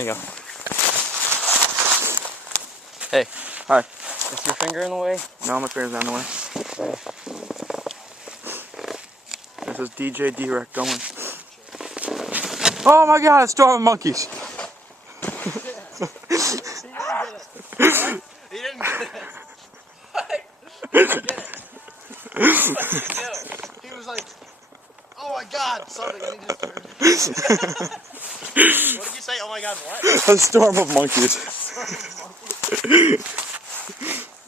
There you go. Hey. Hi. Is your finger in the way? No, my finger's not in the way. This is DJ D-Rec going. Oh my god, a storm of monkeys! He didn't get it. What? He didn't get it. What did he do? He was like, oh my god, something, and he just turned. What did you say? Oh my god, what? A storm of monkeys.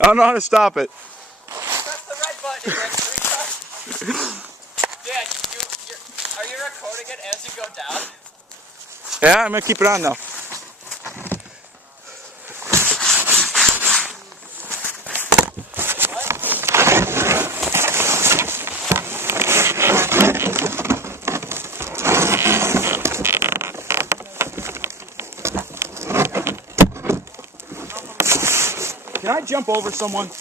I don't know how to stop it. Press the red button again 3 times. Dad, are you recording it as you go down? Yeah, I'm gonna keep it on though. Can I jump over someone? Well,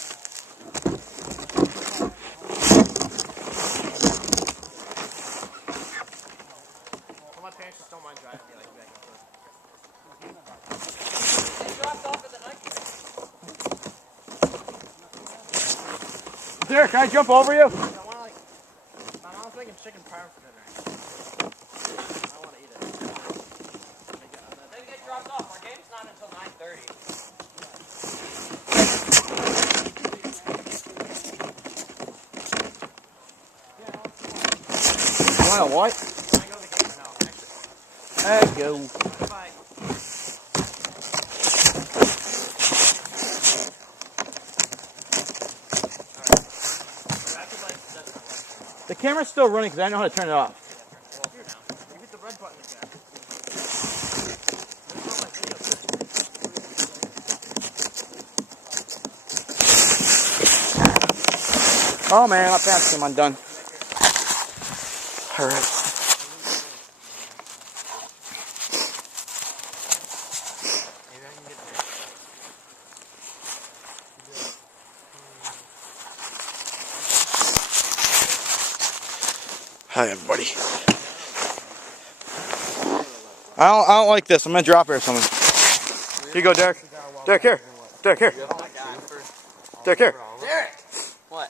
my parents just don't mind driving me like that. They dropped off at the night. Derek, can I jump over you? I want to my mom's making chicken parm for dinner. I want to eat it. They get dropped off. Our game's not until 9:30. You want a what? Can I go to the game or no? Actually. There you go. Bye. The camera's still running because I know how to turn it off. Well, here now. You hit the red button again. Oh man, my pants came undone. Alright. Hi everybody. I don't like this. I'm gonna drop it or something. Here you go, Derek. Derek, here. Derek, here. Derek, here. Derek! What?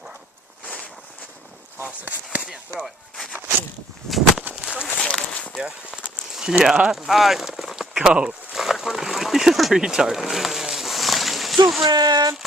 Toss it. Yeah, throw it. Yeah? Yeah. Hi. Go. You're a retard. Superman!